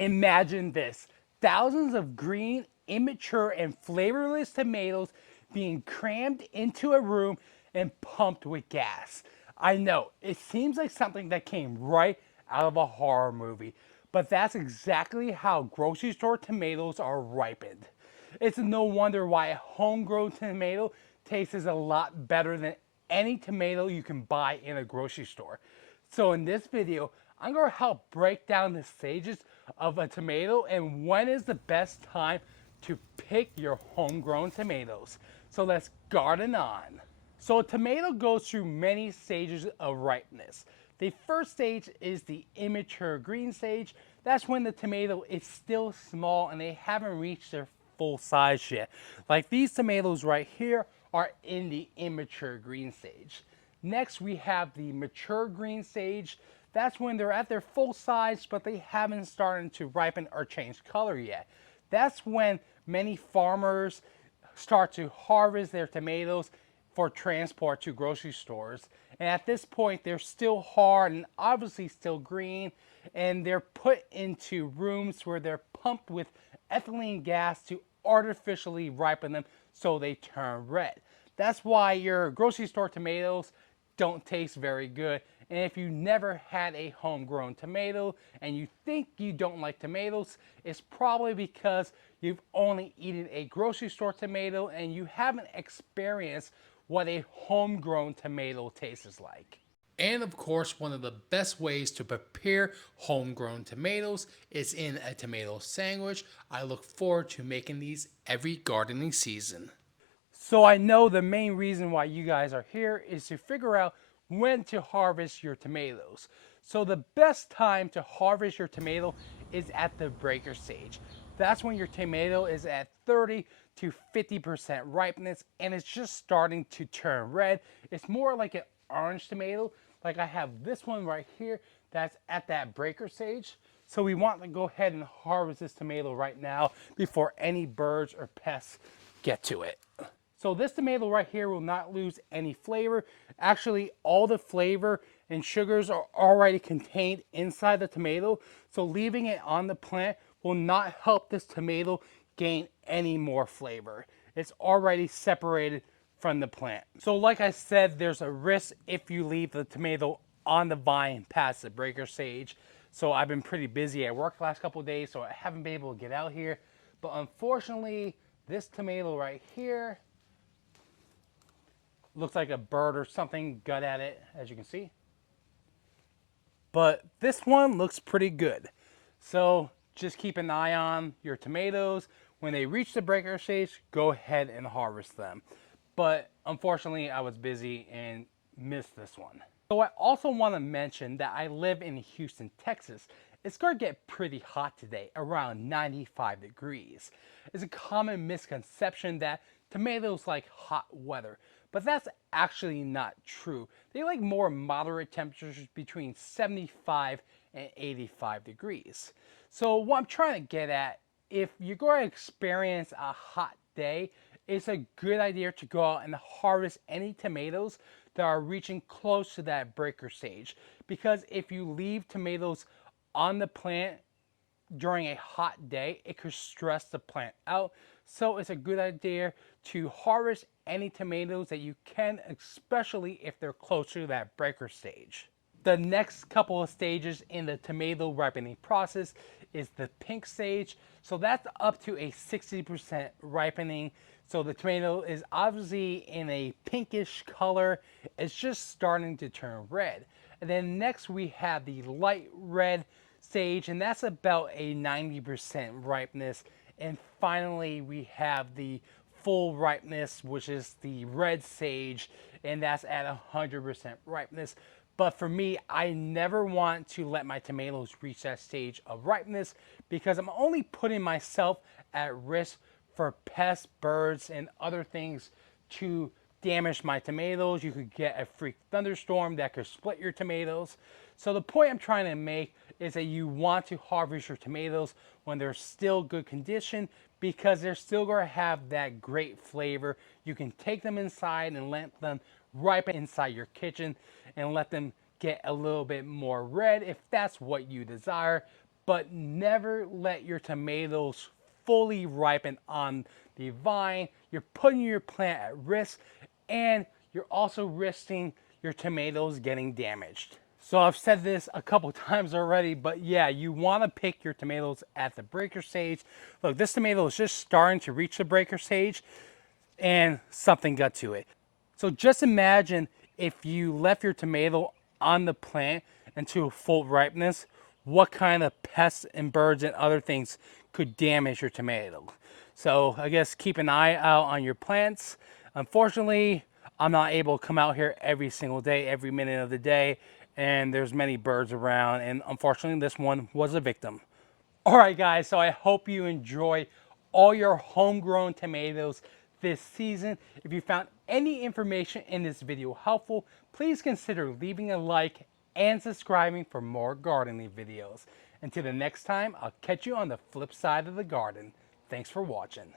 Imagine this, thousands of green, immature, and flavorless tomatoes being crammed into a room and pumped with gas. I know, it seems like something that came right out of a horror movie, but that's exactly how grocery store tomatoes are ripened. It's no wonder why a homegrown tomato tastes a lot better than any tomato you can buy in a grocery store. So in this video, I'm going to help break down the stages of a tomato and when is the best time to pick your homegrown tomatoes. So let's garden on. So a tomato goes through many stages of ripeness. The first stage is the immature green stage. That's when the tomato is still small and they haven't reached their full size yet. Like these tomatoes right here are in the immature green stage. Next, we have the mature green stage. That's when they're at their full size, but they haven't started to ripen or change color yet. That's when many farmers start to harvest their tomatoes for transport to grocery stores. And at this point, they're still hard and obviously still green, and they're put into rooms where they're pumped with ethylene gas to artificially ripen them so they turn red. That's why your grocery store tomatoes don't taste very good. And if you never had a homegrown tomato and you think you don't like tomatoes, it's probably because you've only eaten a grocery store tomato and you haven't experienced what a homegrown tomato tastes like. And of course, one of the best ways to prepare homegrown tomatoes is in a tomato sandwich. I look forward to making these every gardening season. So I know the main reason why you guys are here is to figure out when to harvest your tomatoes. So the best time to harvest your tomato is at the breaker stage. That's when your tomato is at 30 to 50% ripeness and it's just starting to turn red. It's more like an orange tomato. Like I have this one right here that's at that breaker stage. So we want to go ahead and harvest this tomato right now before any birds or pests get to it. So this tomato right here will not lose any flavor. Actually, all the flavor and sugars are already contained inside the tomato. So leaving it on the plant will not help this tomato gain any more flavor. It's already separated from the plant. So like I said, there's a risk if you leave the tomato on the vine past the breaker stage. So I've been pretty busy at work the last couple of days, so I haven't been able to get out here. But unfortunately, this tomato right here looks like a bird or something got at it, as you can see. But this one looks pretty good. So just keep an eye on your tomatoes. When they reach the breaker stage, go ahead and harvest them. But unfortunately, I was busy and missed this one. So I also want to mention that I live in Houston, Texas. It's going to get pretty hot today, around 95 degrees. It's a common misconception that tomatoes like hot weather, but that's actually not true. They like more moderate temperatures between 75 and 85 degrees. So what I'm trying to get at, if you're going to experience a hot day, it's a good idea to go out and harvest any tomatoes that are reaching close to that breaker stage. Because if you leave tomatoes on the plant during a hot day, it could stress the plant out. So it's a good idea to harvest any tomatoes that you can, especially if they're closer to that breaker stage. The next couple of stages in the tomato ripening process is the pink stage. So that's up to a 60% ripening. So the tomato is obviously in a pinkish color. It's just starting to turn red. And then next we have the light red stage, and that's about a 90% ripeness. And finally we have the full ripeness, which is the red sage, and that's at 100% ripeness. But for me, I never want to let my tomatoes reach that stage of ripeness because I'm only putting myself at risk for pests, birds, and other things to damage my tomatoes. You could get a freak thunderstorm that could split your tomatoes. So the point I'm trying to make is that you want to harvest your tomatoes when they're still good condition because they're still going to have that great flavor. You can take them inside and let them ripen inside your kitchen and let them get a little bit more red if that's what you desire. but never let your tomatoes fully ripen on the vine. You're putting your plant at risk, and you're also risking your tomatoes getting damaged. So I've said this a couple times already, but yeah, you want to pick your tomatoes at the breaker stage. Look, this tomato is just starting to reach the breaker stage, and something got to it. So just imagine if you left your tomato on the plant until full ripeness, what kind of pests and birds and other things could damage your tomato. So I guess keep an eye out on your plants. Unfortunately, I'm not able to come out here every single day, every minute of the day, and there's many birds around, and unfortunately this one was a victim. All right, guys, so I hope you enjoy all your homegrown tomatoes this season. If you found any information in this video helpful, please consider leaving a like and subscribing for more gardening videos. Until the next time, I'll catch you on the flip side of the garden. Thanks for watching.